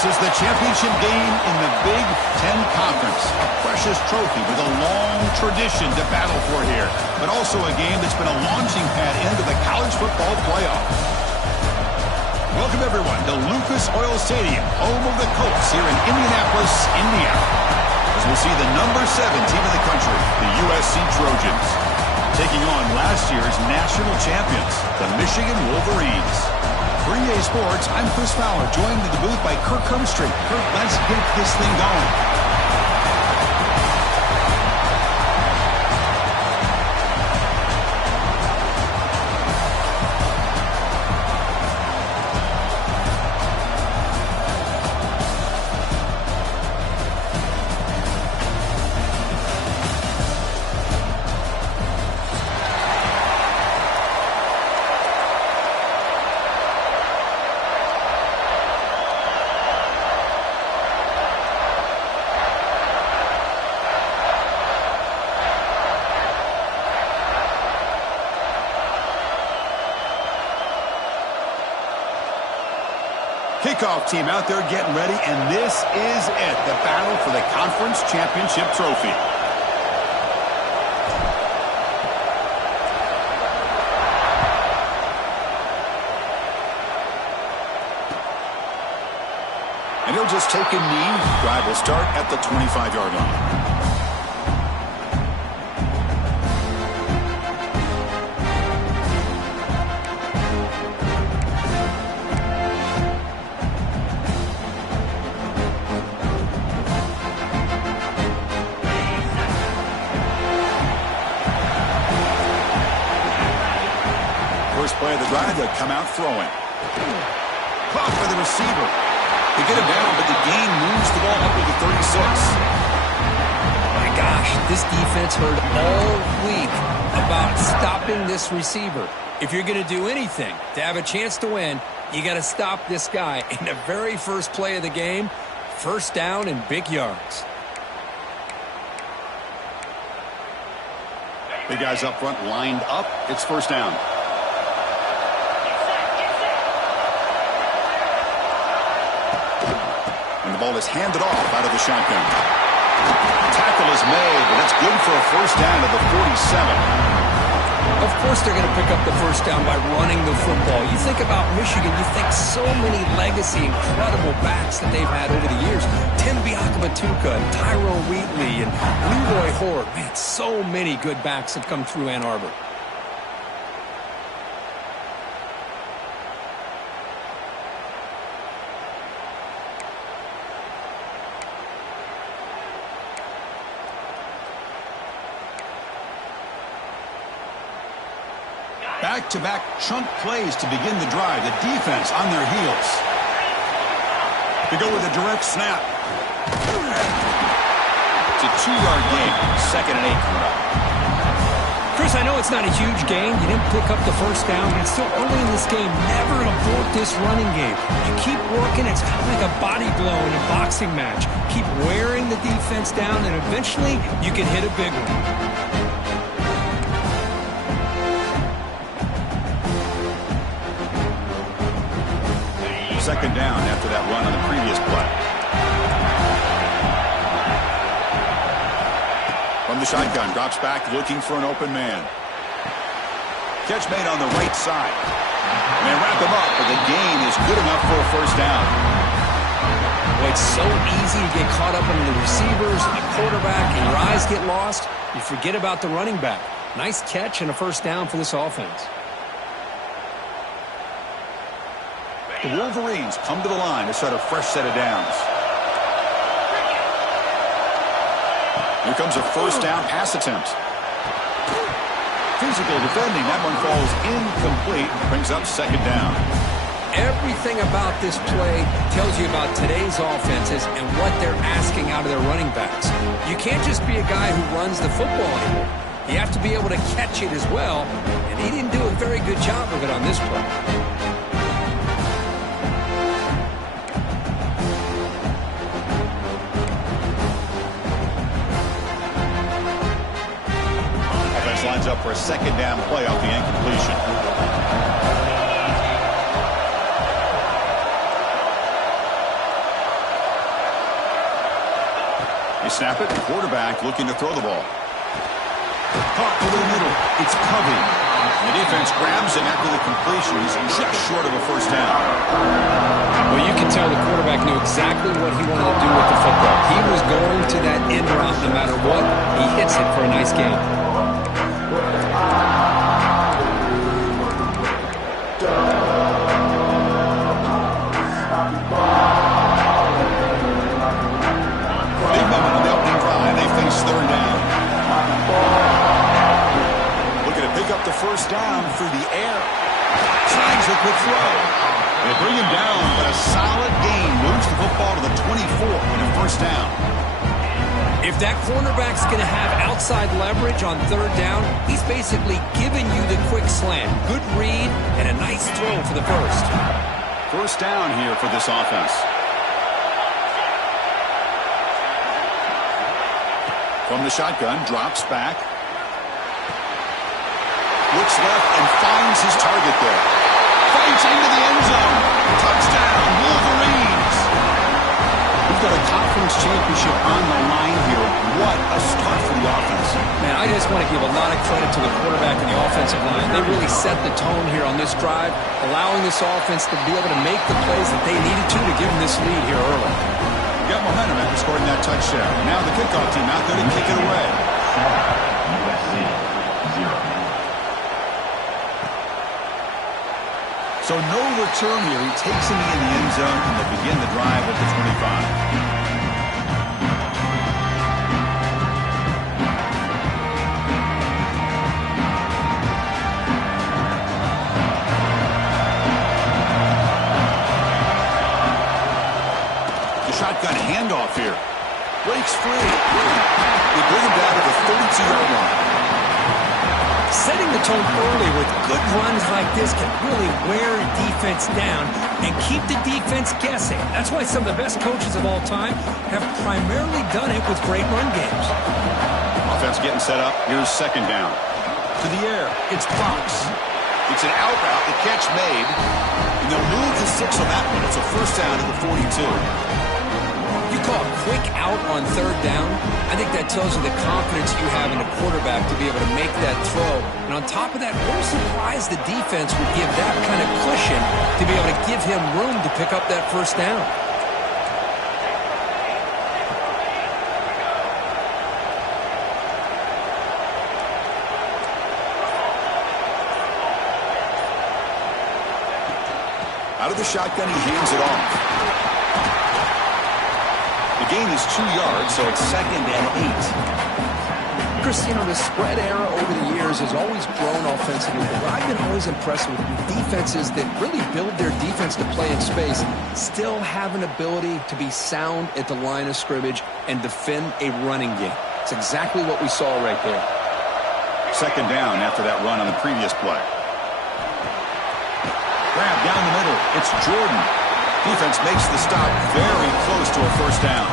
This is the championship game in the Big Ten Conference. A precious trophy with a long tradition to battle for here, but also a game that's been a launching pad into the college football playoff. Welcome, everyone, to Lucas Oil Stadium, home of the Colts here in Indianapolis, Indiana. As we'll see the number 7 team in the country, the USC Trojans, taking on last year's national champions, the Michigan Wolverines. For EA Sports, I'm Chris Fowler, joined in the booth by Kirk Herbstreit. Kirk, let's get this thing going. Kickoff team out there getting ready, and this is it, the battle for the conference championship trophy. And he'll just take a knee. Drive will start at the 25-yard line. First play of the drive, they'll come out throwing. Caught by the receiver. They get him down, but the gain moves the ball up to the 36. My gosh, this defense heard all week about stopping this receiver. If you're going to do anything to have a chance to win, you got to stop this guy. In the very first play of the game, first down and big yards. The guys up front lined up. It's first down. And the ball is handed off out of the shotgun. Tackle is made, but that's good for a first down at the 47. Of course they're going to pick up the first down by running the football. You think about Michigan, you think so many legacy, incredible backs that they've had over the years. Tim Biakabatuka, and Tyrone Wheatley, and Leroy Horde. Man, so many good backs have come through Ann Arbor. Back-to-back chunk plays to begin the drive. The defense on their heels. They go with a direct snap. It's a 2-yard gain. 2nd and 8 coming up. Chris, I know it's not a huge gain. You didn't pick up the first down, but it's still early in this game. Never abort this running game. You keep working. It's kind of like a body blow in a boxing match. Keep wearing the defense down, and eventually you can hit a big one. Second down after that run on the previous play. From the shotgun, drops back looking for an open man. Catch made on the right side. And they wrap him up, but the gain is good enough for a first down. Well, it's so easy to get caught up in the receivers, the quarterback, and your eyes get lost. You forget about the running back. Nice catch and a first down for this offense. The Wolverines come to the line to start a fresh set of downs. Here comes a first down pass attempt. Physical defending. That one falls incomplete. Brings up second down. Everything about this play tells you about today's offenses and what they're asking out of their running backs. You can't just be a guy who runs the football anymore. You have to be able to catch it as well, and he didn't do a very good job of it on this play. Lines up for a second down play off the incompletion. snap it. Quarterback looking to throw the ball. Caught over the middle. It's Covey. The defense grabs him after the completion. He's just short of a first down. Well, you can tell the quarterback knew exactly what he wanted to do with the football. He was going to that end route no matter what. He hits it for a nice gain. Big moment on the opening drive. They face third down. Looking to pick up the first down through the air. Tries a quick throw. They bring him down, but a solid gain moves the football to the 24 and a first down. If that cornerback's going to have outside leverage on third down, he's basically giving you the quick slant. Good read and a nice throw for the first. First down here for this offense. From the shotgun, drops back. Looks left and finds his target there. Fights into the end zone. Touchdown, Wolverines. We've got a conference championship on the line here. What a start for the offense. Man, I just want to give a lot of credit to the quarterback and the offensive line. They really set the tone here on this drive, allowing this offense to be able to make the plays that they needed to give them this lead here early. Got momentum after scoring that touchdown. Now the kickoff team out there to kick it away. So no return here. He takes him in the end zone, and they begin the drive at the 25. Shotgun handoff here. Breaks free. They bring him down to the 32-yard line. Setting the tone early with good runs like this can really wear defense down and keep the defense guessing. That's why some of the best coaches of all time have primarily done it with great run games. Offense getting set up. Here's second down. To the air. It's Fox. It's an out route. The catch made. And they'll move the 6 on that one. It's a first down at the 42. You call a quick out on third down, I think that tells you the confidence you have in a quarterback to be able to make that throw. And on top of that, we're surprised the defense would give that kind of cushion to be able to give him room to pick up that first down. Out of the shotgun, he hands it off. The gain is 2 yards, so it's second and 8. Chris, you know, the spread era over the years has always grown offensively, but what I've been always impressed with defenses that really build their defense to play in space still have an ability to be sound at the line of scrimmage and defend a running game. It's exactly what we saw right there. Second down after that run on the previous play. Grab down the middle. It's Jordan. Defense makes the stop very close to a first down.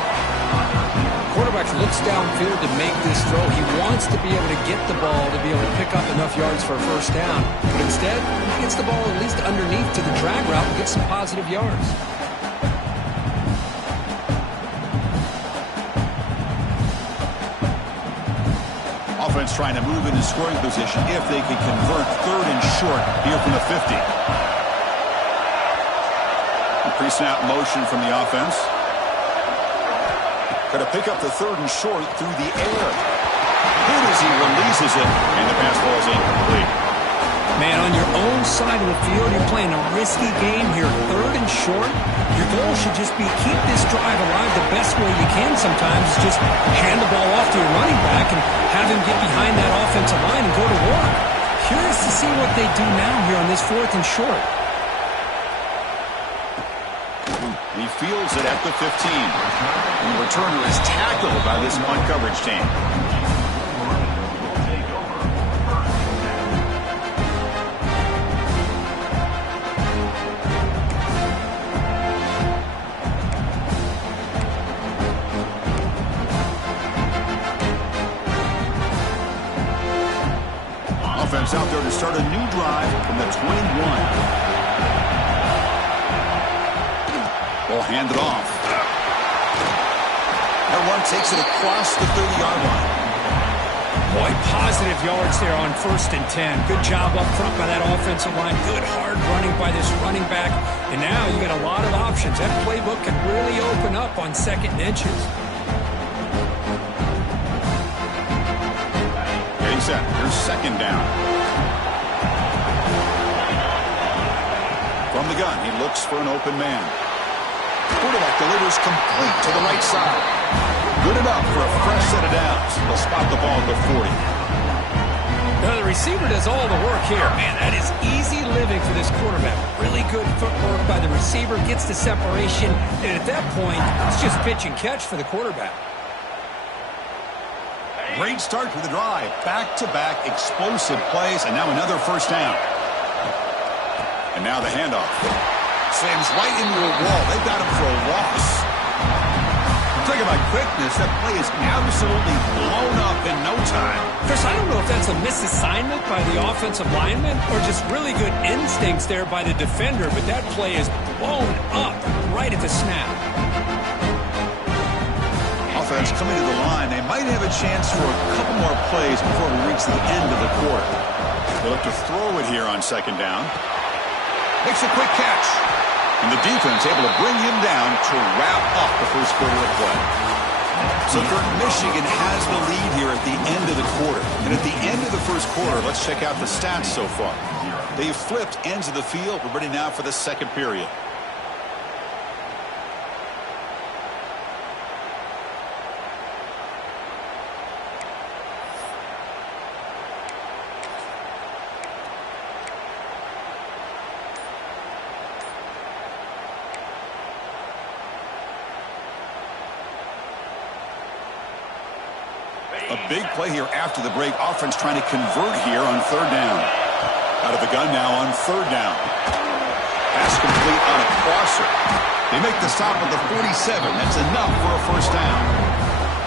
Quarterback looks downfield to make this throw. He wants to be able to get the ball to be able to pick up enough yards for a first down. But instead, he gets the ball at least underneath to the drag route and gets some positive yards. Offense trying to move into scoring position if they can convert third and short here from the 50. Pre-snap motion from the offense. Going to pick up the third and short through the air. Good as he releases it, and the pass falls incomplete. Man, on your own side of the field, you're playing a risky game here. Third and short, your goal should just be keep this drive alive the best way you can sometimes. Is just hand the ball off to your running back and have him get behind that offensive line and go to work. Curious to see what they do now here on this fourth and short. He fields it at the 15. And the returner is tackled by this man-coverage team. Offense out there to start a new drive from the 21. Ball handed off. That run takes it across the 30-yard line. Boy, positive yards there on 1st and 10. Good job up front by that offensive line. Good hard running by this running back. And now you got a lot of options. That playbook can really open up on 2nd and inches. Getting set. Here's 2nd down. From the gun, he looks for an open man. Quarterback delivers complete to the right side. Good enough for a fresh set of downs. They'll spot the ball at the 40. Now the receiver does all the work here. Man, that is easy living for this quarterback. Really good footwork by the receiver, gets the separation, and at that point, it's just pitch and catch for the quarterback. Great start to the drive. Back-to-back explosive plays, and now another 1st down. And now the handoff. Slams right into a wall. They got him for a loss. Talking about quickness, that play is absolutely blown up in no time. Chris, I don't know if that's a misassignment by the offensive lineman or just really good instincts there by the defender, but that play is blown up right at the snap. Offense coming to the line. They might have a chance for a couple more plays before we reach the end of the quarter. They'll have to throw it here on 2nd down. Makes a quick catch. And the defense able to bring him down to wrap up the 1st quarter of play. So Kurt, Michigan has the lead here at the end of the quarter. And at the end of the 1st quarter, let's check out the stats so far. They've flipped ends of the field. We're ready now for the 2nd period. A big play here after the break. Offense trying to convert here on 3rd down. Out of the gun now on 3rd down. Pass complete on a crosser. They make the stop at the 47. That's enough for a 1st down.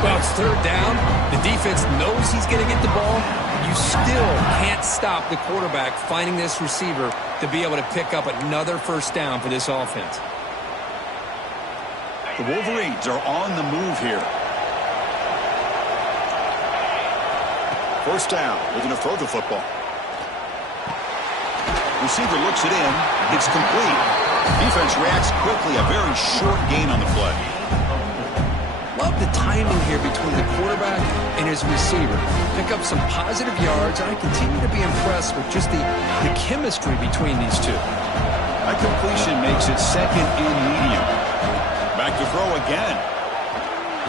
Well, it's 3rd down. The defense knows he's going to get the ball. You still can't stop the quarterback finding this receiver to be able to pick up another 1st down for this offense. The Wolverines are on the move here. 1st down, looking to throw the football. Receiver looks it in. It's complete. Defense reacts quickly. A very short gain on the play. Love the timing here between the quarterback and his receiver. Pick up some positive yards, and I continue to be impressed with just the chemistry between these two. That completion makes it 2nd and medium. Back to throw again.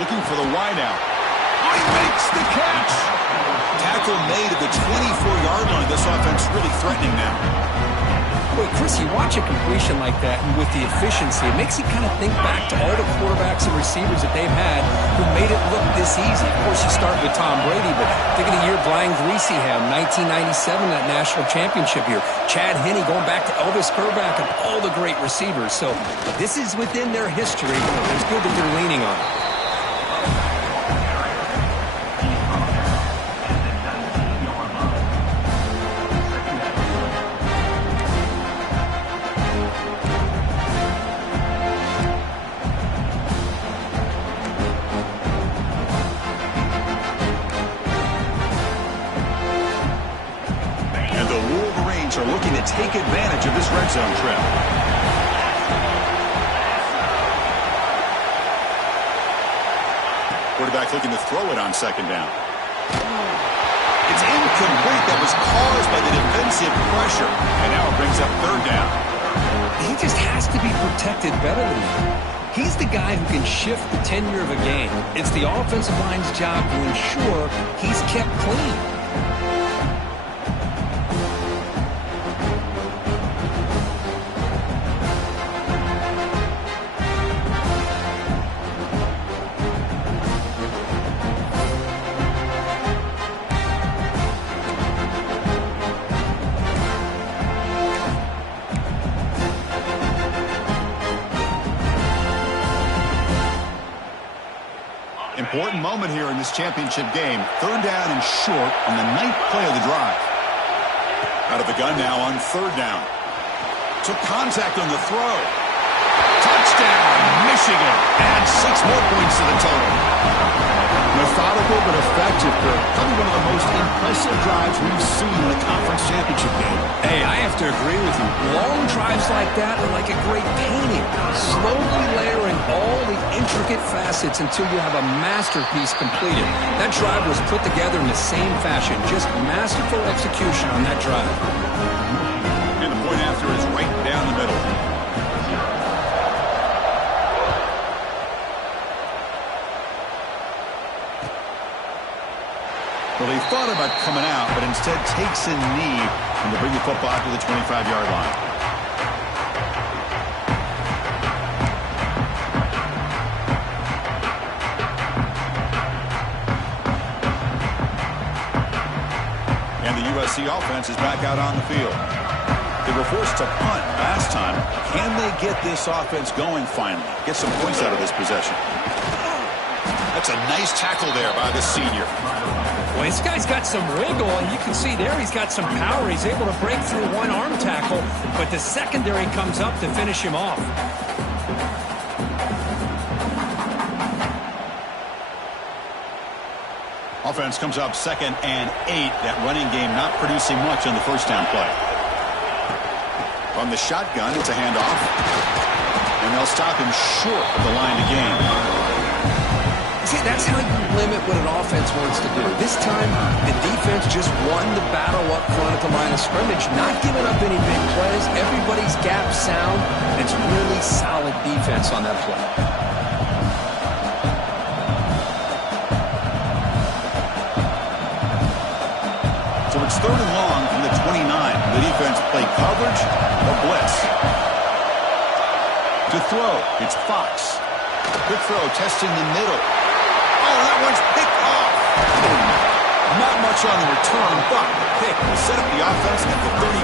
Looking for the wideout. He makes the catch. Tackle made at the 24-yard line. This offense really threatening now. Boy, Chris, you watch a completion like that, and with the efficiency, it makes you kind of think back to all the quarterbacks and receivers that they've had who made it look this easy. Of course, you start with Tom Brady, but think of the year Brian Griese had, 1997, that national championship year. Chad Henne going back to Elvis Grbac and all the great receivers. So this is within their history. It's good that they're leaning on it. Are looking to take advantage of this red zone trip. Quarterback looking to throw it on 2nd down. It's incomplete. That was caused by the defensive pressure. And now it brings up 3rd down. He just has to be protected better than that. He's the guy who can shift the tenure of a game. It's the offensive line's job to ensure he's kept clean. Important moment here in this championship game. 3rd down and short on the 9th play of the drive. Out of the gun now on 3rd down. Took contact on the throw. Touchdown, Michigan. Add 6 more points to the total. Methodical but effective, Kirk. Probably one of the most impressive drives we've seen in a conference championship game. Hey, I have to agree with you. Long drives like that are like a great painting. Slowly layering all the intricate facets until you have a masterpiece completed. That drive was put together in the same fashion. Just masterful execution on that drive. And the point after is right down the middle. Well, he thought about coming out, but instead takes a knee and to bring the football to the 25-yard line. And the USC offense is back out on the field. They were forced to punt last time. Can they get this offense going finally? Get some points out of this possession. That's a nice tackle there by the senior. Well, this guy's got some wiggle, and you can see there he's got some power. He's able to break through one arm tackle, but the secondary comes up to finish him off. Offense comes up 2nd and 8. That running game not producing much on the first down play. From the shotgun, it's a handoff. And they'll stop him short of the line to gain. See, that's how you limit what an offense wants to do. This time, the defense just won the battle up front at the line of scrimmage, not giving up any big plays. Everybody's gap sound. It's really solid defense on that play. So it's 3rd and long from the 29. The defense play coverage or blitz. To throw, it's Fox. Quick throw, testing the middle. Oh, that one's picked off. Not much on the return, but the pick will set up the offense at the 35.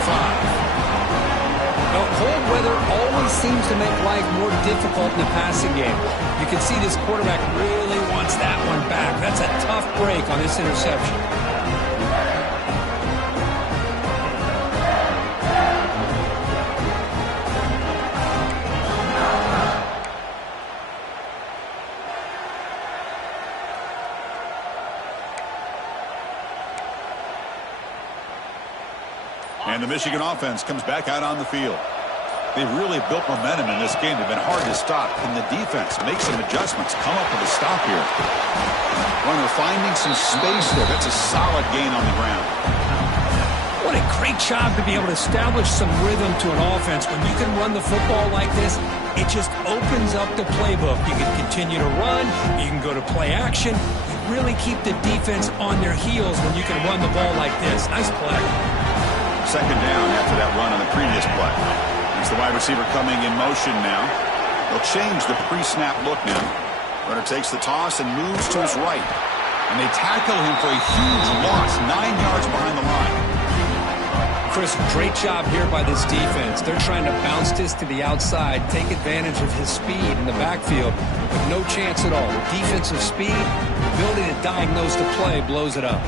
Now, cold weather always seems to make life more difficult in the passing game. You can see this quarterback really wants that one back. That's a tough break on this interception. And the Michigan offense comes back out on the field. They've really built momentum in this game. They've been hard to stop. Can the defense make some adjustments? Come up with a stop here. Runner finding some space there. That's a solid gain on the ground. What a great job to be able to establish some rhythm to an offense. When you can run the football like this, it just opens up the playbook. You can continue to run. You can go to play action. You really keep the defense on their heels when you can run the ball like this. Nice play. 2nd down after that run on the previous play. It's the wide receiver coming in motion now. They'll change the pre-snap look now. Runner takes the toss and moves to his right. And they tackle him for a huge loss, 9 yards behind the line. Chris, great job here by this defense. They're trying to bounce this to the outside, take advantage of his speed in the backfield, but no chance at all. The defensive speed, the ability to diagnose the play blows it up.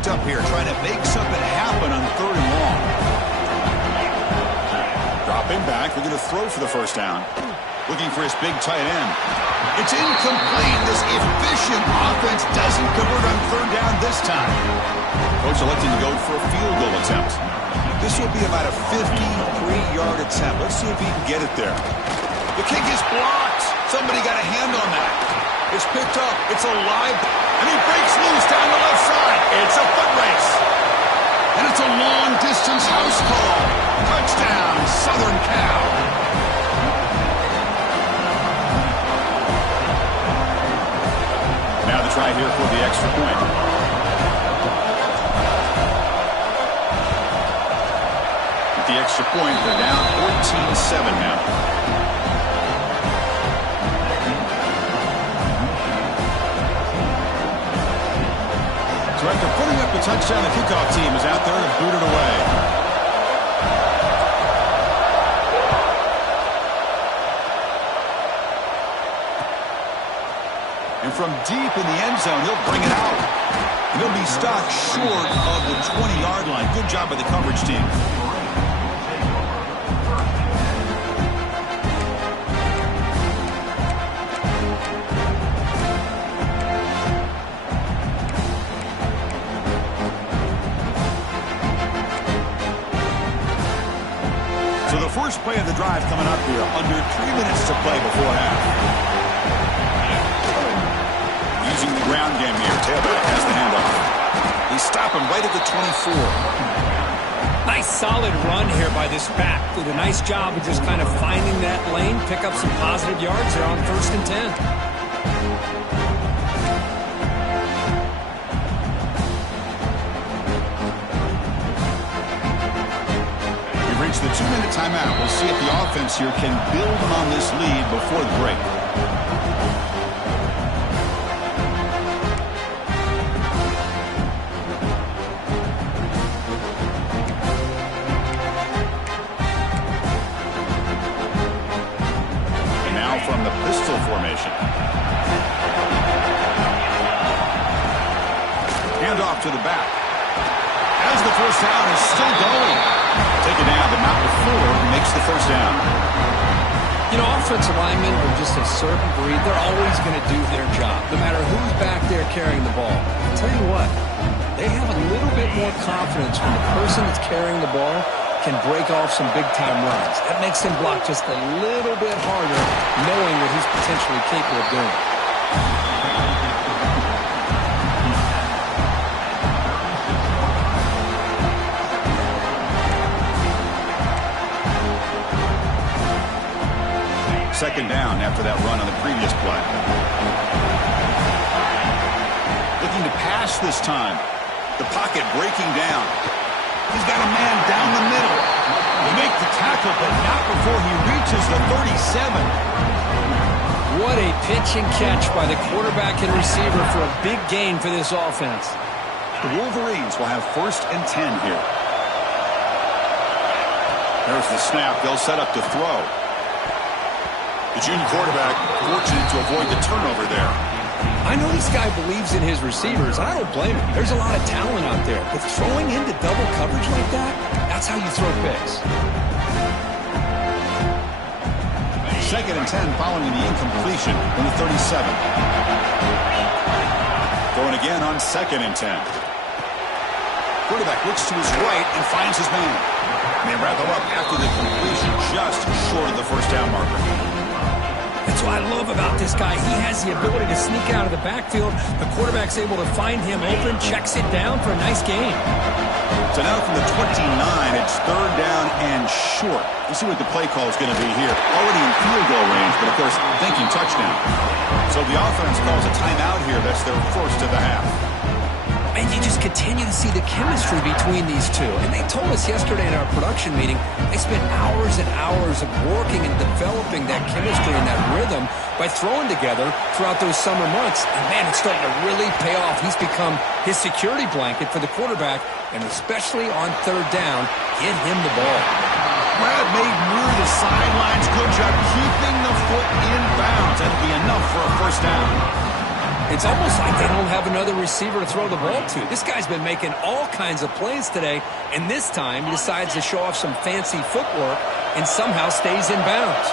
Up here trying to make something happen on 3rd and long. Dropping back, looking to throw for the first down. Looking for his big tight end. It's incomplete. This efficient offense doesn't convert on 3rd down this time. Coach electing to go for a field goal attempt. This will be about a 53-yard attempt. Let's see if he can get it there. The kick is blocked. Somebody got a hand on that. It's picked up. It's a live, and he breaks loose down the left side. It's a foot race. And it's a long-distance house call. Touchdown, Southern Cal. Now the try here for the extra point. With the extra point, they're down 14-7 now. So after putting up the touchdown, the kickoff team is out there to boot it away. And from deep in the end zone, he'll bring it out. And he'll be stopped short of the 20-yard line. Good job by the coverage team. So the first play of the drive coming up here. Under 3 minutes to play before half. Using the ground game here. Tailback has the handoff. They stop him right at the 24. Nice solid run here by this back. Did a nice job of just kind of finding that lane, pick up some positive yards there on 1st and 10. We've reached the 2-minute timeout. We'll see if the offense here can build on this lead before the break. From the pistol formation. Hand off to the back. As the first down is still going. Taken down, but not before he makes the first down. You know, offensive linemen are just a certain breed. They're always going to do their job, no matter who's back there carrying the ball. I'll tell you what, they have a little bit more confidence when the person that's carrying the ball can break off some big-time runs. That makes him block just a little bit harder, knowing what he's potentially capable of doing. Second down after that run on the previous play. Looking to pass this time. The pocket breaking down. He's got a man down the middle. They make the tackle, but not before he reaches the 37. What a pitch and catch by the quarterback and receiver for a big gain for this offense. The Wolverines will have 1st and 10 here. There's the snap. They'll set up to throw. The junior quarterback fortunate to avoid the turnover there. I know this guy believes in his receivers. I don't blame him. There's a lot of talent out there. But throwing into double coverage like that, that's how you throw picks. 2nd and 10 following the incompletion from the 37. Going again on 2nd and 10. Quarterback looks to his right and finds his man. They wrap him up after the completion just short of the first down marker. That's what I love about this guy. He has the ability to sneak out of the backfield. The quarterback's able to find him open, checks it down for a nice gain. So now from the 29, it's 3rd down and short. We'll see what the play call is going to be here. Already in field goal range, but of course, thinking touchdown. So the offense calls a timeout here. That's their first of the half. And you just continue to see the chemistry between these two. And they told us yesterday in our production meeting, they spent hours and hours of working and developing that chemistry and that rhythm by throwing together throughout those summer months. And man, it's starting to really pay off. He's become his security blanket for the quarterback, and especially on 3rd down, get him the ball. Brad made near the sidelines. Good job keeping the foot in bounds. That'll be enough for a first down. It's almost like they don't have another receiver to throw the ball to. This guy's been making all kinds of plays today, and this time he decides to show off some fancy footwork and somehow stays in bounds.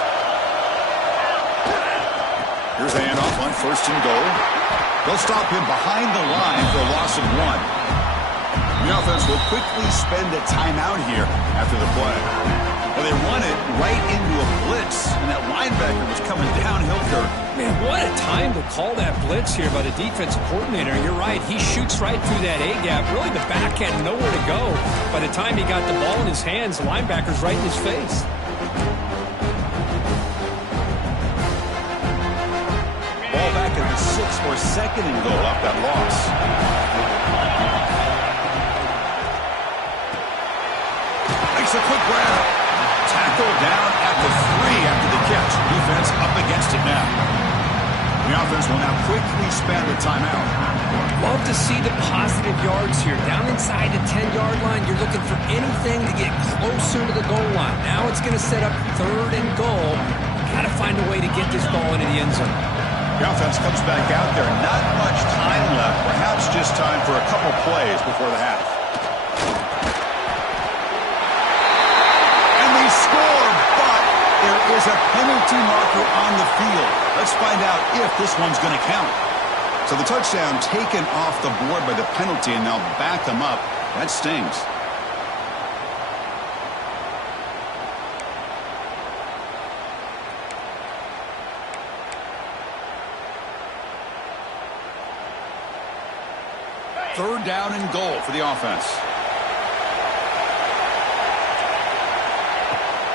Here's the handoff on 1st and goal. They'll stop him behind the line for a loss of 1. The offense will quickly spend a timeout here after the play. Well, they run it right into a blitz, and that linebacker was coming downhill, Kirk. Man, what a time to call that blitz here by the defensive coordinator. You're right. He shoots right through that A-gap. Really, the back had nowhere to go. By the time he got the ball in his hands, the linebacker's right in his face. Ball back at the 6 for 2nd and goal off that loss. Makes a quick grab. Tackle down at the 3 after the catch. Defense up against it now. The offense will now quickly spend the timeout. Love to see the positive yards here. Down inside the 10-yard line, you're looking for anything to get closer to the goal line. Now it's going to set up 3rd and goal. Got to find a way to get this ball into the end zone. The offense comes back out there. Not much time left. Perhaps just time for a couple plays before the half. And they score, but there is a penalty marker on the field. Let's find out if this one's going to count. So the touchdown taken off the board by the penalty, and they'll back them up. That stings. Third down and goal for the offense.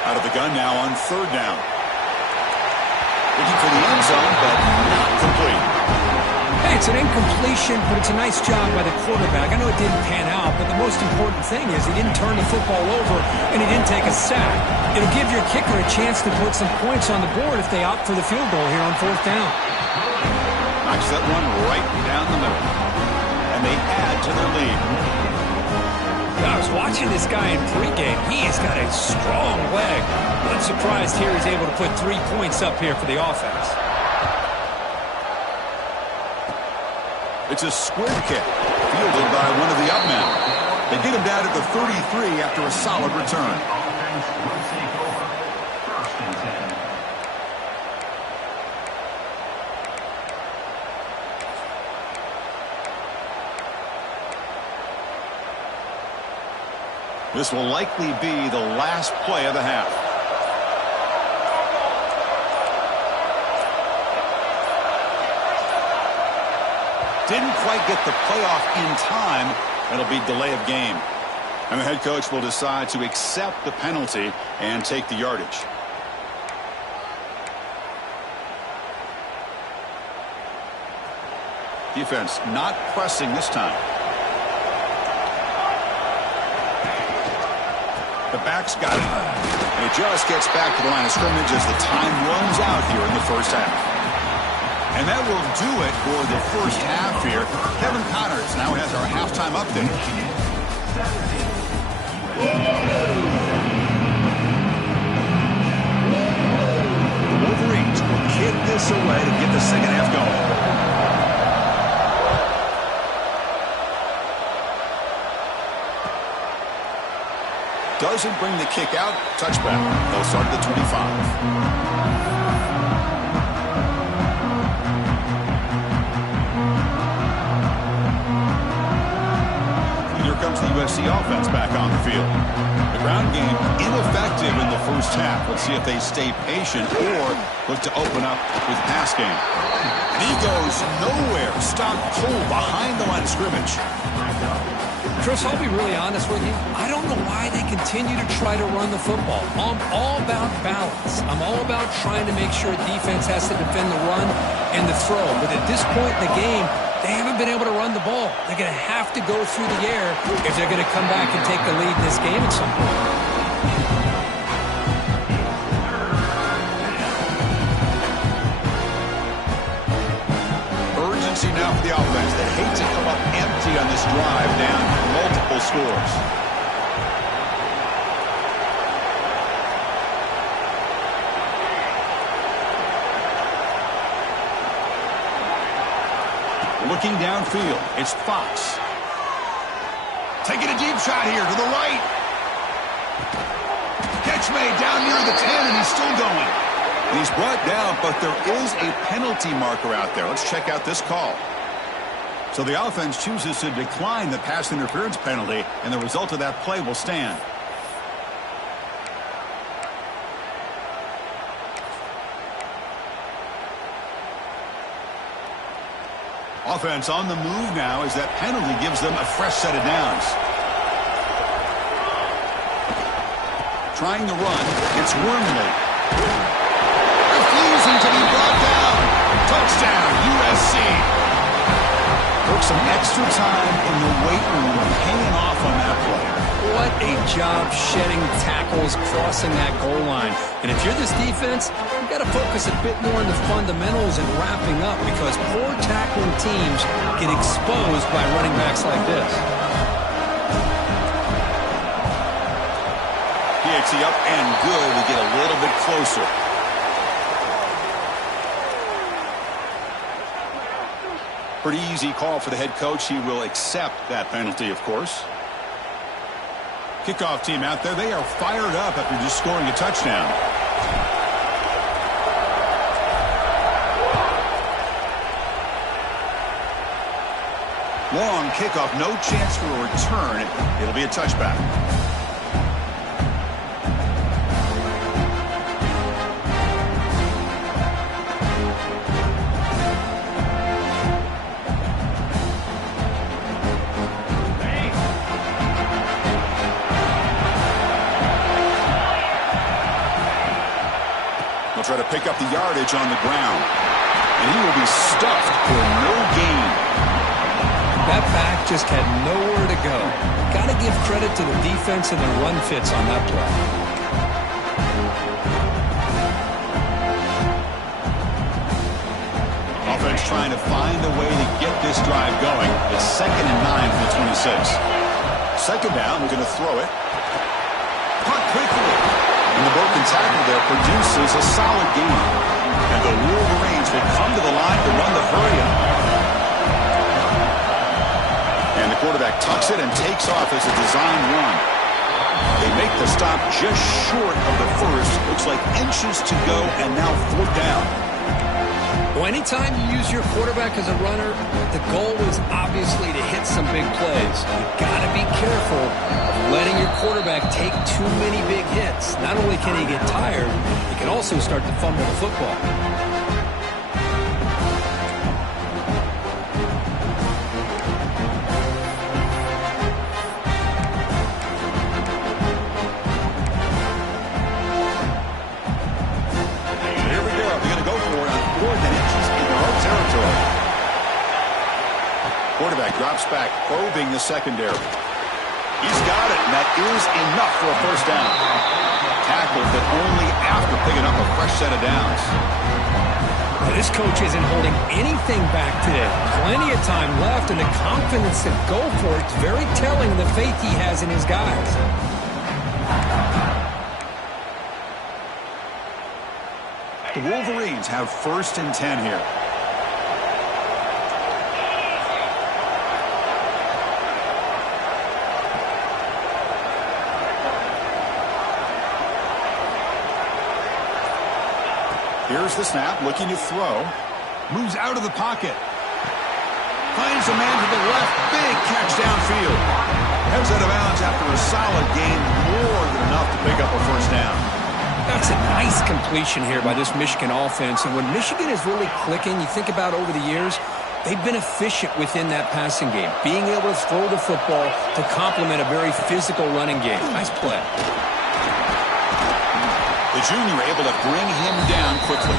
Out of the gun now on third down. Looking for the end zone, but not complete. Hey, it's an incompletion, but it's a nice job by the quarterback. I know it didn't pan out, but the most important thing is he didn't turn the football over and he didn't take a sack. It'll give your kicker a chance to put some points on the board if they opt for the field goal here on fourth down. Knocks that one right down the middle. And they add to their lead. I was watching this guy in pregame. He has got a strong leg. I'm surprised here he's able to put 3 points up here for the offense. It's a square kick, fielded by one of the up men. They get him down to the 33 after a solid return. This will likely be the last play of the half. Didn't quite get the playoff in time. That'll be delay of game. And the head coach will decide to accept the penalty and take the yardage. Defense not pressing this time. The back's got it. And it just gets back to the line of scrimmage as the time runs out here in the first half. And that will do it for the first half here. Kevin Connors now has our halftime update. The Wolverines will kick this away to get the second half going. Doesn't bring the kick out. Touchback. They'll start at the 25. Comes the USC offense back on the field. The ground game ineffective in the first half. Let's see if they stay patient or look to open up with the pass game. And he goes nowhere. Stop cold behind the line of scrimmage. Chris, I'll be really honest with you. I don't know why they continue to try to run the football. I'm all about balance. I'm all about trying to make sure defense has to defend the run and the throw. But at this point in the game, they haven't been able to run the ball. They're going to have to go through the air if they're going to come back and take the lead in this game at some point. Urgency now for the offense. They hate to come up empty on this drive, down multiple scores. Looking downfield, it's Fox. Taking a deep shot here to the right. Catch made down near the 10, and he's still going. And he's brought down, but there is a penalty marker out there. Let's check out this call. So the offense chooses to decline the pass interference penalty, and the result of that play will stand. Offense on the move now as that penalty gives them a fresh set of downs. Trying to run, it's Wormley. Refusing to be brought down. Touchdown, USC. Took some extra time in the weight room, hanging off on that play. What a job shedding tackles, crossing that goal line. And if you're this defense, you've got to focus a bit more on the fundamentals and wrapping up, because poor tackling teams get exposed by running backs like this. PXE up and good. We get a little bit closer. Pretty easy call for the head coach. He will accept that penalty, of course. Kickoff team out there. They are fired up after just scoring a touchdown. Long kickoff. No chance for a return. It'll be a touchback. Try to pick up the yardage on the ground. And he will be stuffed for no gain. That back just had nowhere to go. Got to give credit to the defense and the run fits on that play. Offense trying to find a way to get this drive going. It's 2nd and 9 for the 26. Second down, we're going to throw it. Punt quickly. And the broken tackle there produces a solid gain. And the Wolverines will come to the line to run the hurry-up. And the quarterback tucks it and takes off as a design run. They make the stop just short of the first. Looks like inches to go, and now 4th down. Well, anytime you use your quarterback as a runner, the goal is obviously to hit some big plays. You've got to be careful of letting your quarterback take too many big hits. Not only can he get tired, he can also start to fumble the football. Quarterback drops back, probing the secondary. He's got it, and that is enough for a first down. Tackled, but only after picking up a fresh set of downs. Now, this coach isn't holding anything back today. Plenty of time left, and the confidence to go for it is very telling of the faith he has in his guys. The Wolverines have 1st and 10 here. Here's the snap, looking to throw. Moves out of the pocket. Finds a man to the left. Big catch downfield. Heads out of bounds after a solid gain. More than enough to pick up a first down. That's a nice completion here by this Michigan offense. And when Michigan is really clicking, you think about over the years, they've been efficient within that passing game. Being able to throw the football to complement a very physical running game. Nice play. The junior able to bring him down quickly.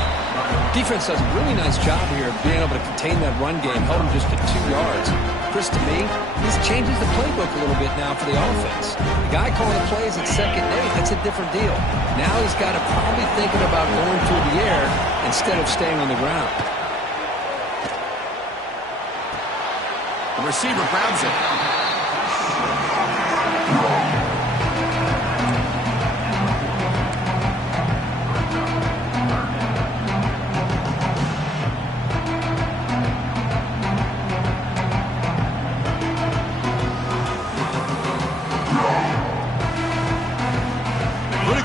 Defense does a really nice job here of being able to contain that run game, held him just to 2 yards. Chris, to me, he changes the playbook a little bit now for the offense. The guy calling the plays at 2nd and 8, that's a different deal. Now he's got to probably thinking about going through the air instead of staying on the ground. The receiver grabs it.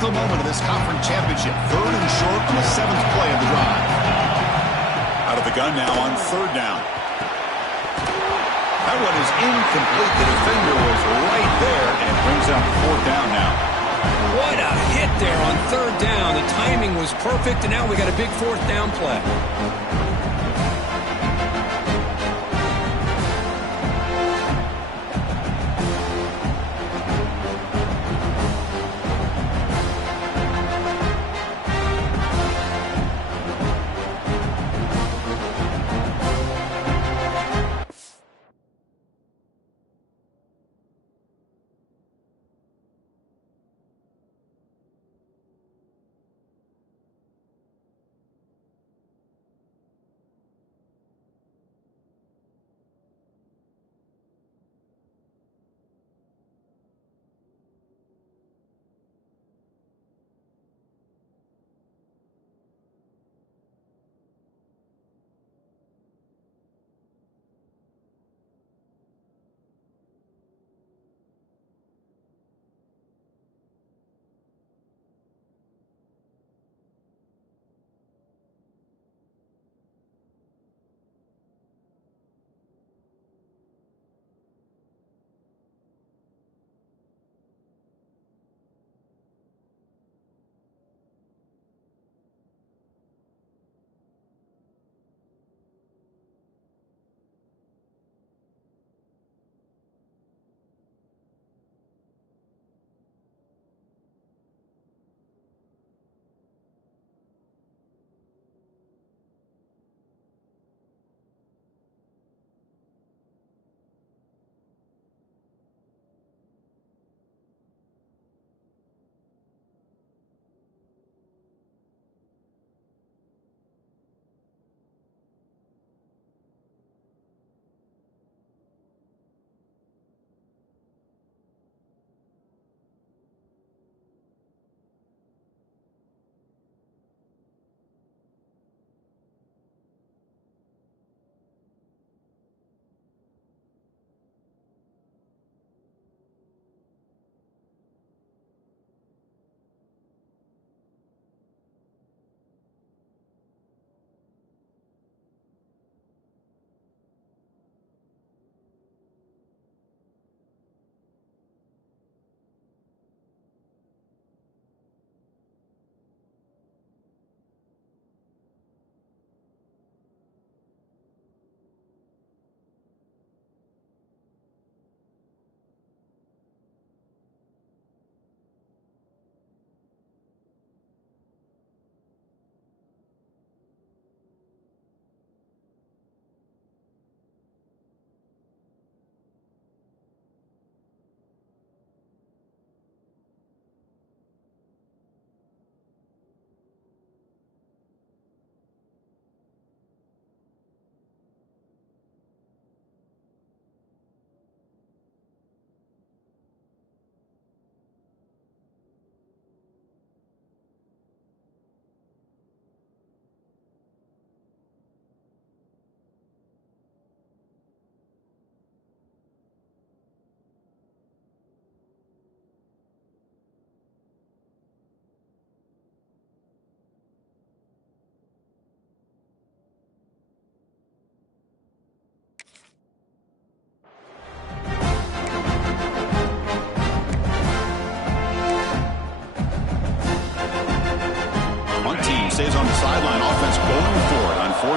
Moment of this conference championship. 3rd and short on the 7th play of the drive. Out of the gun now on 3rd down. That one is incomplete. The defender was right there, and it brings up 4th down now. What a hit there on 3rd down. The timing was perfect, and now we got a big 4th down play.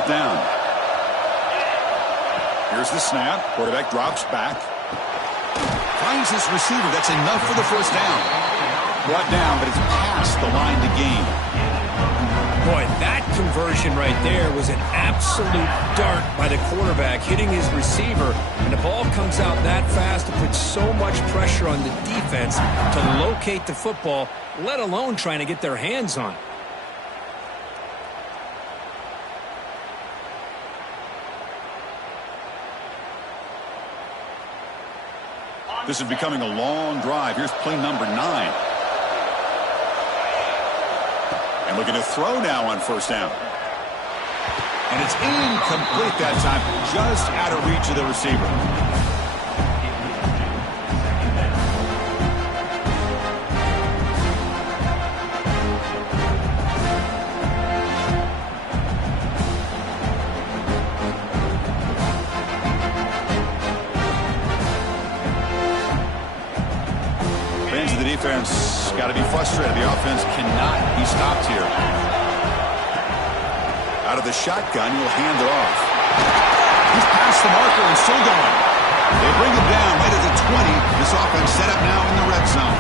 4th down. Here's the snap. Quarterback drops back. Finds his receiver. That's enough for the 1st down. Brought down, but it's past the line to gain. Boy, that conversion right there was an absolute dart by the quarterback, hitting his receiver, and the ball comes out that fast to put so much pressure on the defense to locate the football, let alone trying to get their hands on it. This is becoming a long drive. Here's play number 9. And looking to throw now on 1st down. And it's incomplete that time, just out of reach of the receiver. Fans of the defense got to be frustrated. The offense cannot be stopped here. Out of the shotgun, he'll hand it off. He's past the marker and still going. They bring him down right at the 20. This offense set up now in the red zone.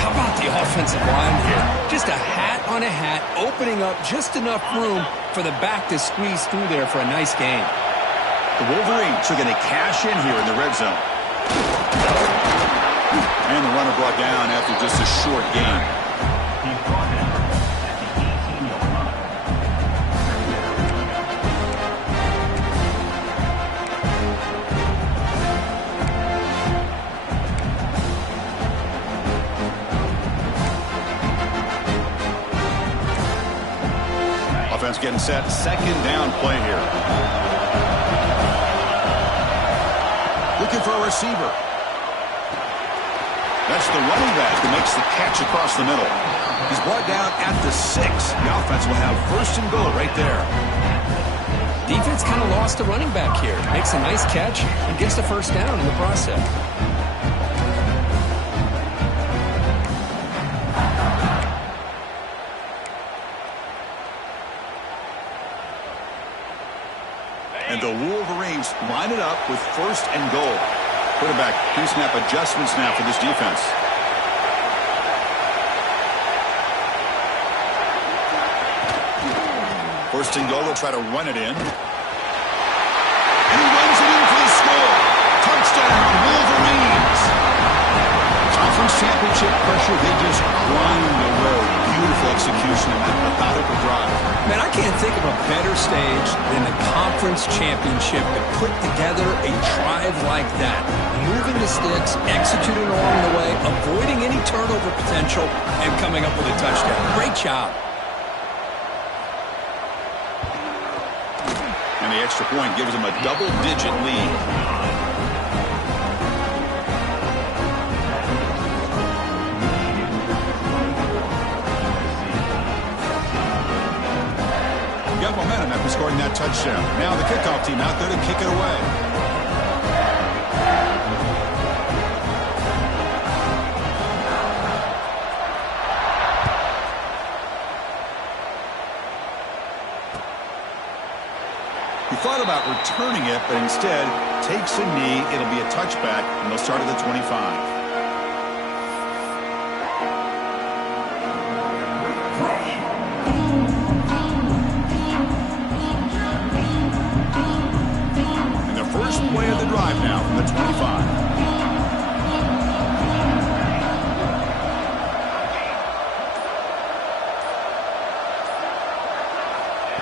How about the offensive line here? Just a hat on a hat, opening up just enough room for the back to squeeze through there for a nice gain. The Wolverines are going to cash in here in the red zone. And the runner brought down after just a short gain. Offense getting set. 2nd down play here. Looking for a receiver. That's the running back who makes the catch across the middle. He's brought down at the 6. The offense will have 1st and goal right there. Defense kind of lost the running back here. Makes a nice catch and gets the 1st down in the process. And the Wolverines line it up with 1st and goal. Quarterback, pre-snap adjustments now for this defense. First and goal, they'll try to run it in. And he runs it in for the score. Touchdown, Wolverines. Conference championship pressure, they just grind away. Beautiful execution in that methodical drive. Man, I can't think of a better stage than the conference championship to put together a drive like that. Moving the sticks, executing along the way, avoiding any turnover potential, and coming up with a touchdown. Great job. And the extra point gives them a double-digit lead. Got momentum after scoring that touchdown. Now the kickoff team out there to kick it away. He thought about returning it, but instead takes a knee. It'll be a touchback, and they'll start at the 25. Play of the drive now from the 25.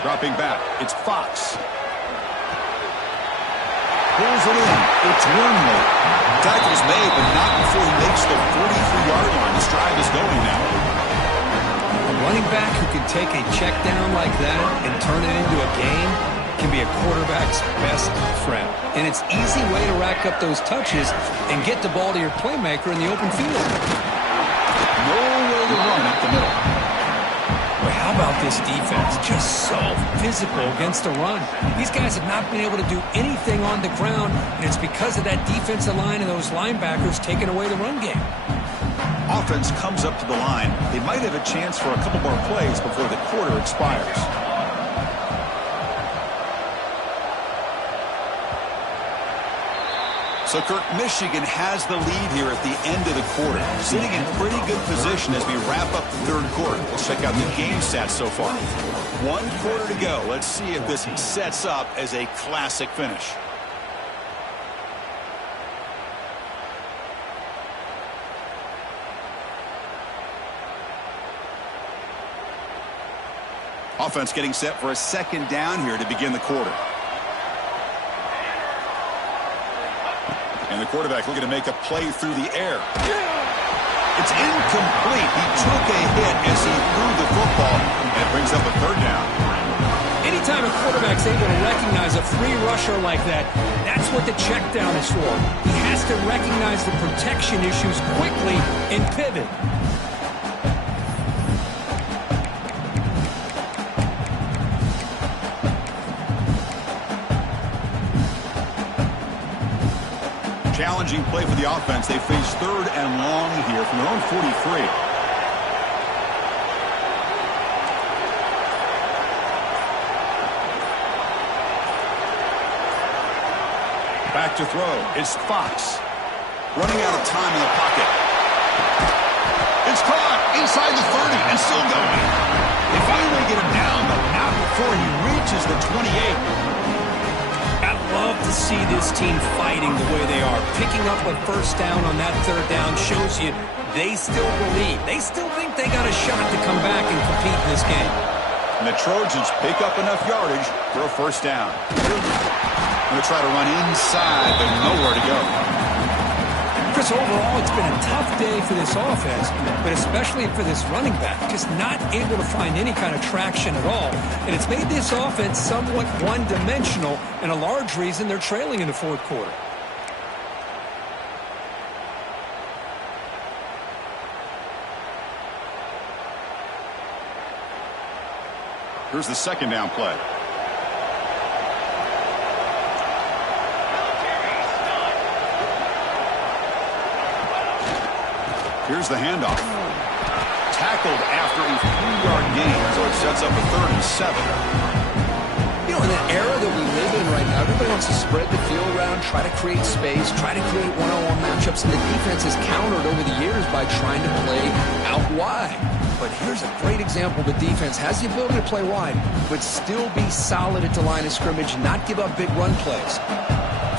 Dropping back, it's Fox. Pulls it in, it's Wormley. Tackle's made, but not before he makes the 43-yard line. This drive is going now. A running back who can take a check down like that and turn it into a gain can be a quarterback's best friend. And it's an easy way to rack up those touches and get the ball to your playmaker in the open field. No way to run up the middle. Well, how about this defense? Just so physical against the run. These guys have not been able to do anything on the ground, and it's because of that defensive line and those linebackers taking away the run game. Offense comes up to the line. They might have a chance for a couple more plays before the quarter expires. So, Kirk, Michigan has the lead here at the end of the quarter, sitting in pretty good position as we wrap up the third quarter. Let's check out the game stats so far. 1 quarter to go. Let's see if this sets up as a classic finish. Offense getting set for a second down here to begin the quarter. And the quarterback looking to make a play through the air. It's incomplete. He took a hit as he threw the football, and it brings up a third down. Anytime a quarterback's able to recognize a free rusher like that, that's what the check down is for. He has to recognize the protection issues quickly and pivot. Challenging play for the offense. They face third and long here from their own 43. Back to throw is Fox. Running out of time in the pocket. It's caught inside the 30 and still going. They finally get him down, but not before he reaches the 28. Love to see this team fighting the way they are. Picking up a first down on that third down shows you they still believe. They still think they got a shot to come back and compete in this game. And the Trojans pick up enough yardage for a first down. Going to try to run inside, but nowhere to go. Chris, overall, it's been a tough day for this offense, but especially for this running back. Just not able to find any kind of traction at all. And it's made this offense somewhat one-dimensional, and a large reason they're trailing in the fourth quarter. Here's the second down play. Here's the handoff. Tackled after a few-yard gain, so it sets up a 3rd and 7. You know, in the era that we live in right now, everybody wants to spread the field around, try to create space, try to create one-on-one matchups, and the defense has countered over the years by trying to play out wide. But here's a great example. The defense has the ability to play wide, but still be solid at the line of scrimmage, not give up big run plays.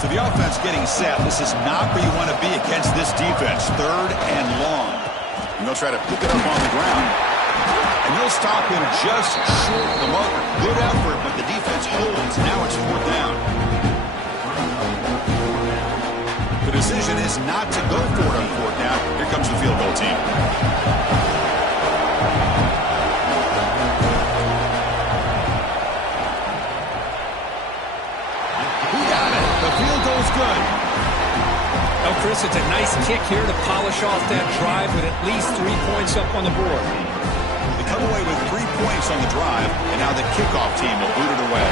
So the offense getting set. This is not where you want to be against this defense. 3rd and long. And they'll try to pick it up on the ground. And they'll stop him just short of the marker. Good effort, but the defense holds. Now it's 4th down. The decision is not to go for it on 4th down. Here comes the field goal team. Good. Oh, Chris, it's a nice kick here to polish off that drive with at least 3 points up on the board. They come away with 3 points on the drive, and now the kickoff team will boot it away.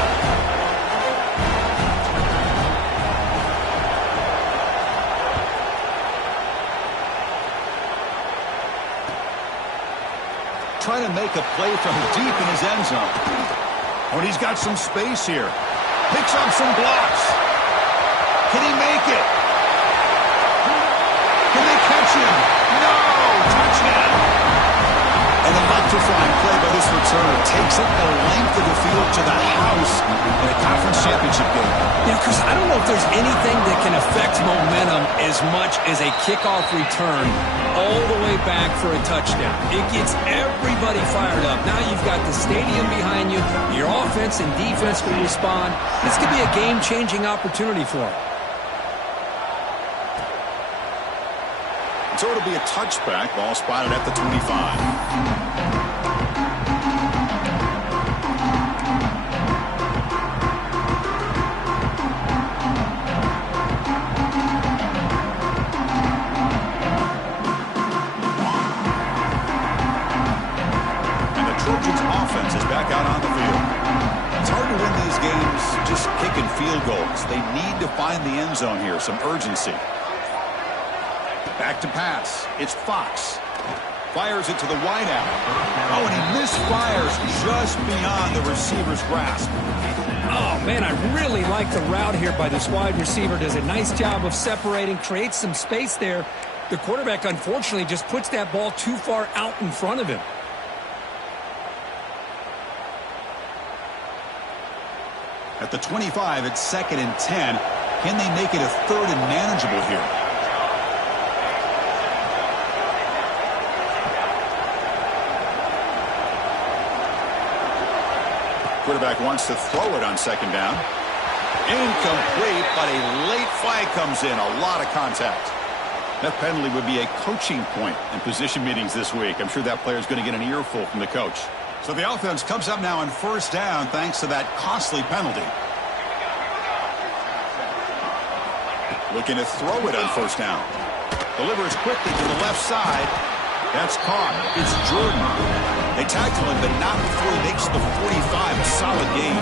Trying to make a play from deep in his end zone. Oh, and he's got some space here. Picks up some blocks. Can he make it? Can they catch him? No! Touchdown! An electrifying play by this returner. Takes it the length of the field to the house in a conference championship game. Yeah, Chris, I don't know if there's anything that can affect momentum as much as a kickoff return all the way back for a touchdown. It gets everybody fired up. Now you've got the stadium behind you. Your offense and defense will respond. This could be a game-changing opportunity for them. So it'll be a touchback. Ball spotted at the 25. And the Trojans offense is back out on the field. It's hard to win these games just kicking field goals. They need to find the end zone here, some urgency. Back to pass. It's Fox. Fires it to the wideout. Oh, and he misfires just beyond the receiver's grasp. Oh, man, I really like the route here by this wide receiver. Does a nice job of separating, creates some space there. The quarterback, unfortunately, just puts that ball too far out in front of him. At the 25, it's 2nd and 10. Can they make it a 3rd and manageable here? Quarterback wants to throw it on 2nd down. Incomplete, but a late flag comes in. A lot of contact. That penalty would be a coaching point in position meetings this week. I'm sure that player is going to get an earful from the coach. So the offense comes up now on 1st down thanks to that costly penalty. Looking to throw it on 1st down. Delivers quickly to the left side. That's caught. It's Jordan. They tackle him, but not before he makes the 45. A solid gain.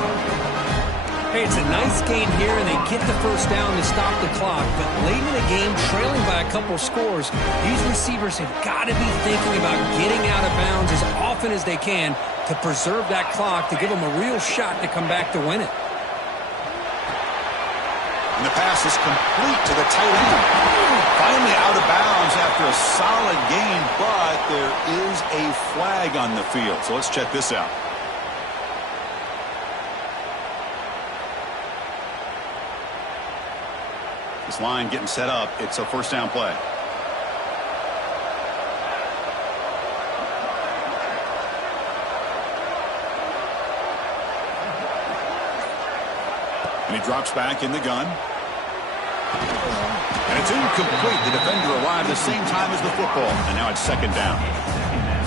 Hey, it's a nice gain here, and they get the 1st down to stop the clock. But late in the game, trailing by a couple scores, these receivers have got to be thinking about getting out of bounds as often as they can to preserve that clock, to give them a real shot to come back to win it. And the pass is complete to the tight end. Finally out of bounds after a solid gain, but there is a flag on the field. So let's check this out. This line getting set up. It's a 1st down play. And he drops back in the gun. And it's incomplete. The defender arrived the same time as the football. And now it's 2nd down.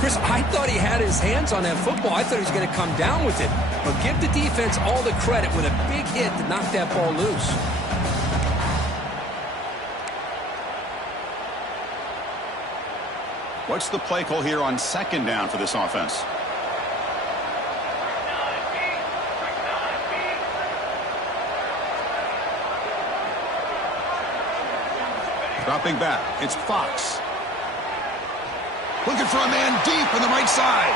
Chris, I thought he had his hands on that football. I thought he was going to come down with it. But give the defense all the credit with a big hit to knock that ball loose. What's the play call here on 2nd down for this offense? Dropping back, it's Fox. Looking for a man deep on the right side.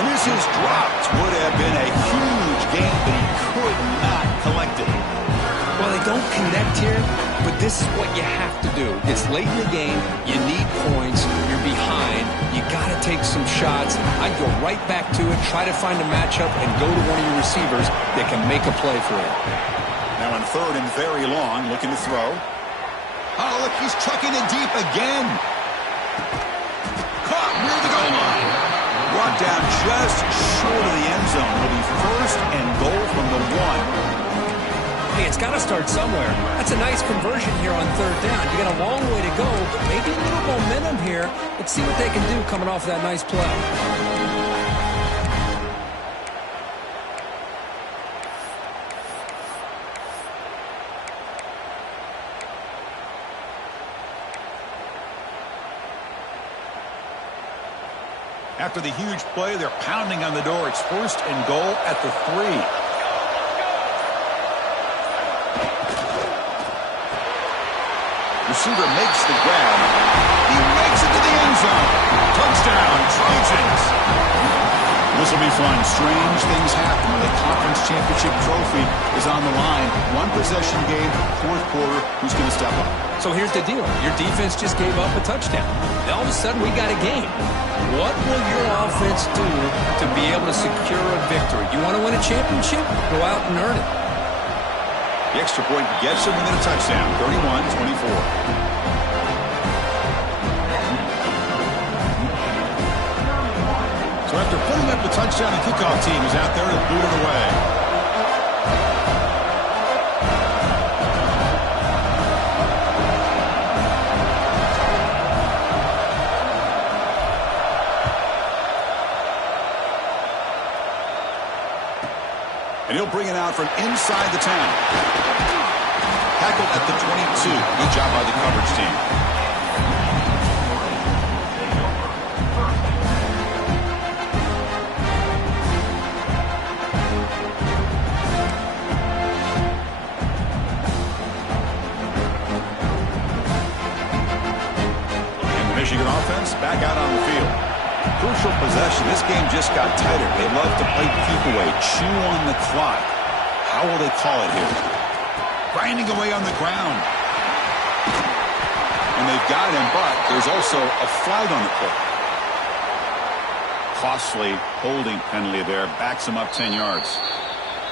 And this is dropped. Would have been a huge gain, but he could not collect it. Well, they don't connect here, but this is what you have to do. It's late in the game. You need points. You're behind. You got to take some shots. I'd go right back to it, try to find a matchup, and go to one of your receivers that can make a play for you. Now on 3rd and very long, looking to throw. Oh, look, he's chucking it deep again. Caught near the goal line. Brought down just short of the end zone. It'll be 1st and goal from the 1. Hey, it's got to start somewhere. That's a nice conversion here on 3rd down. You got a long way to go, but maybe a little momentum here. Let's see what they can do coming off that nice play. After the huge play, they're pounding on the door. It's 1st and goal at the 3. Receiver makes the grab. He makes it to the end zone. Touchdown, Trojans. This will be fun. Strange things happen when the conference championship trophy is on the line. One possession game, 4th quarter. Who's going to step up? So here's the deal. Your defense just gave up a touchdown. Now all of a sudden we got a game. What will your offense do to be able to secure a victory? You want to win a championship? Go out and earn it. The extra point gets him within a touchdown, 31-24. So after putting up the touchdown, the kickoff team is out there to boot it away. And he'll bring it out from inside the 10. Tackled at the 22. Good job by the coverage team. And the Michigan offense back out on the field. Crucial crucial possession. This game just got tighter. They love to play keep away, chew on the clock. How will they call it here? Grinding away on the ground. And they've got him, but there's also a flag on the play. Costly holding penalty there. Backs him up 10 yards.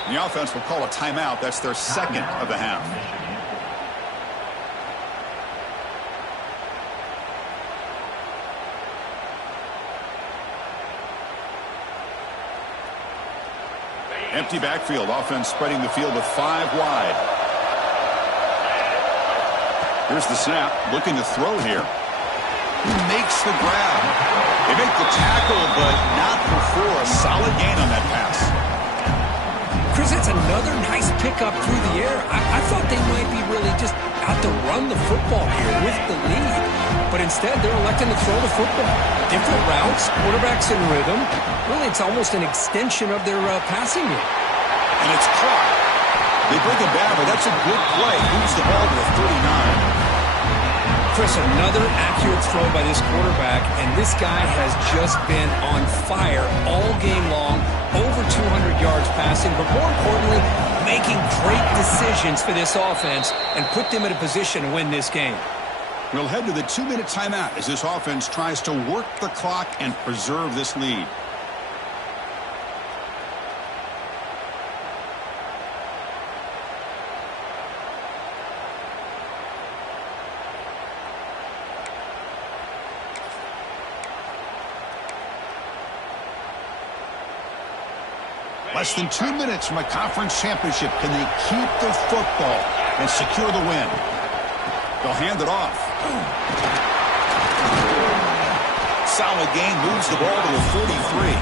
The offense will call a timeout. That's their second of the half. Empty backfield. Offense spreading the field with 5 wide. Here's the snap. Looking to throw here. He makes the grab. They make the tackle, but not before a solid gain on that pass. Chris, it's another nice pickup through the air. I thought they might be really just out to run the football here with the lead. But instead, they're electing to throw the football. Different routes, quarterbacks in rhythm. Really, it's almost an extension of their passing game. And it's caught. They bring it back, but that's a good play. Moves the ball to the 39. Chris, another accurate throw by this quarterback, and this guy has just been on fire all game long, over 200 yards passing, but more importantly, making great decisions for this offense and put them in a position to win this game. We'll head to the 2-minute timeout as this offense tries to work the clock and preserve this lead. Less than 2 minutes from a conference championship. Can they keep the football and secure the win? They'll hand it off. Solid gain, moves the ball to the 43.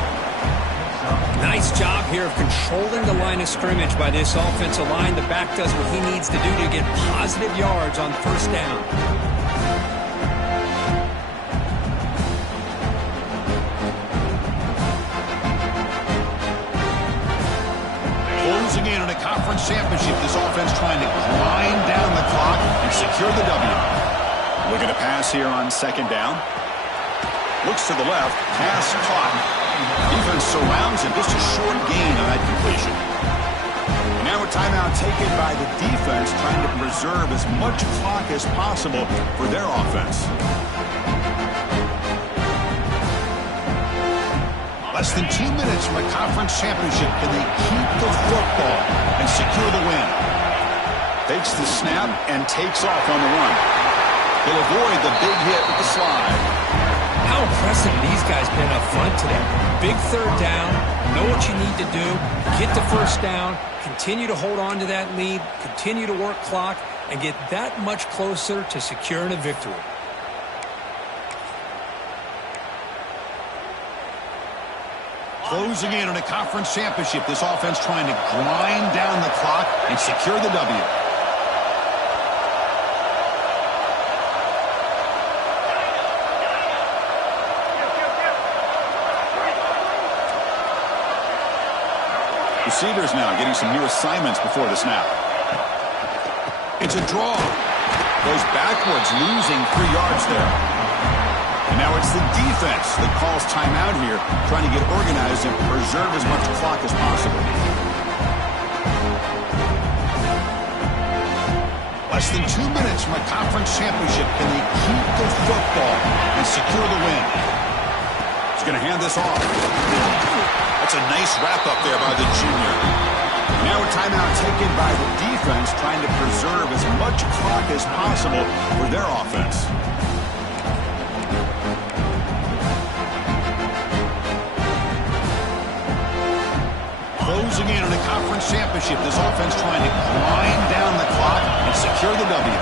Nice job here of controlling the line of scrimmage by this offensive line. The back does what he needs to do to get positive yards on first down. Closing in on a conference championship, this offense trying to grind down the clock and secure the W. Looking to pass here on second down. Looks to the left, pass caught. Defense surrounds him, just a short gain on that completion. Now a timeout taken by the defense, trying to preserve as much clock as possible for their offense. Less than 2 minutes from a conference championship. Can they keep the football and secure the win? Takes the snap and takes off on the run. He'll avoid the big hit with the slide. How impressive these guys been up front today. Big third down, know what you need to do, get the first down, continue to hold on to that lead, continue to work clock, and get that much closer to securing a victory. Closing in on a conference championship. This offense trying to grind down the clock and secure the W. Receivers now getting some new assignments before the snap. It's a draw. Goes backwards, losing 3 yards there. And now it's the defense that calls timeout here, trying to get organized and preserve as much clock as possible. Less than 2 minutes from a conference championship. Can they keep the football and secure the win? He's going to hand this off. That's a nice wrap-up there by the junior. Now a timeout taken by the defense, trying to preserve as much clock as possible for their offense. Closing in on a conference championship. This offense trying to grind down the clock and secure the W.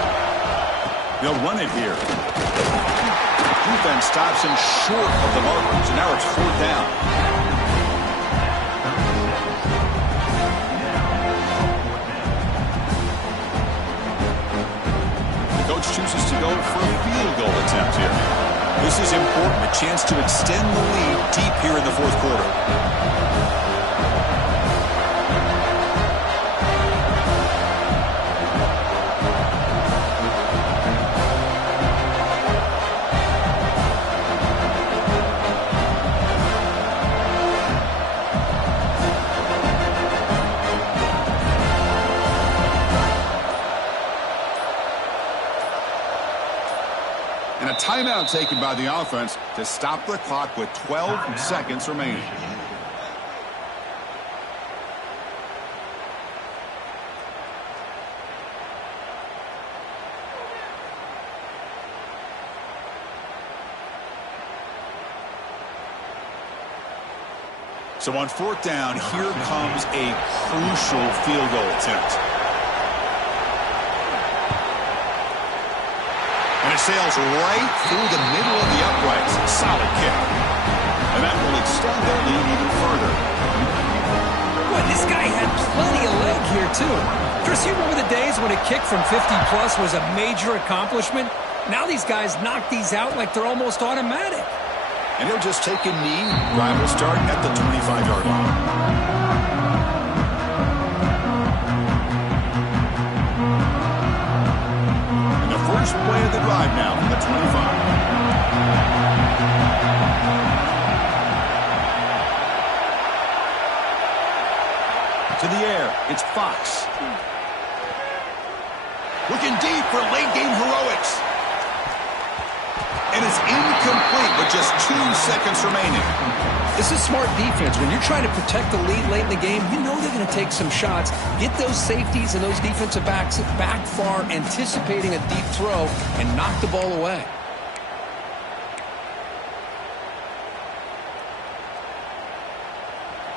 They'll run it here. Defense stops him short of the markers, and now it's 4th down. The coach chooses to go for a field goal attempt here. This is important, a chance to extend the lead deep here in the 4th quarter. timeout taken by the offense to stop the clock with 12 seconds remaining. So on fourth down, here comes a crucial field goal attempt. And it sails right through the middle of the uprights. Solid kick. And that will extend their lead even further. Boy, this guy had plenty of leg here, too. Chris, you remember the days when a kick from 50-plus was a major accomplishment? Now these guys knock these out like they're almost automatic. And he'll just take a knee. Drive will start at the 25-yard line. And the first play of the drive now from the 25. To the air, it's Fox. Looking deep for late-game heroics. And it's incomplete with just 2 seconds remaining. This is smart defense. When you're trying to protect the lead late in the game, you know they're going to take some shots. Get those safeties and those defensive backs back far, anticipating a deep throw, and knock the ball away.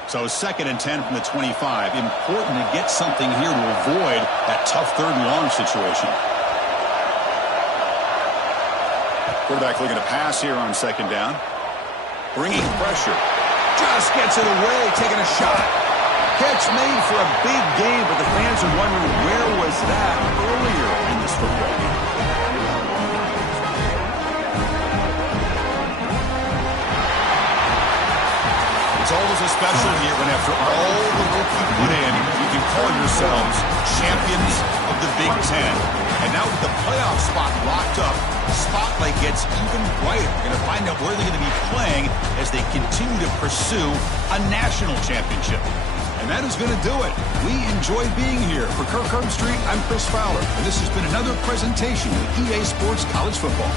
So 2nd and 10 from the 25. Important to get something here to avoid that tough 3rd and long situation. Quarterback looking to pass here on 2nd down. Bringing pressure. Just gets it away, taking a shot. Catch made for a big game, but the fans are wondering where was that earlier in this football game. It's always a special year when after all the work you put in, you can call yourselves champions of the Big Ten. And now with the playoff spot locked up, the spotlight gets even brighter. We're going to find out where they're going to be playing as they continue to pursue a national championship. And that is going to do it. We enjoy being here. For Kirk Herbstreit, I'm Chris Fowler. And this has been another presentation of EA Sports College Football.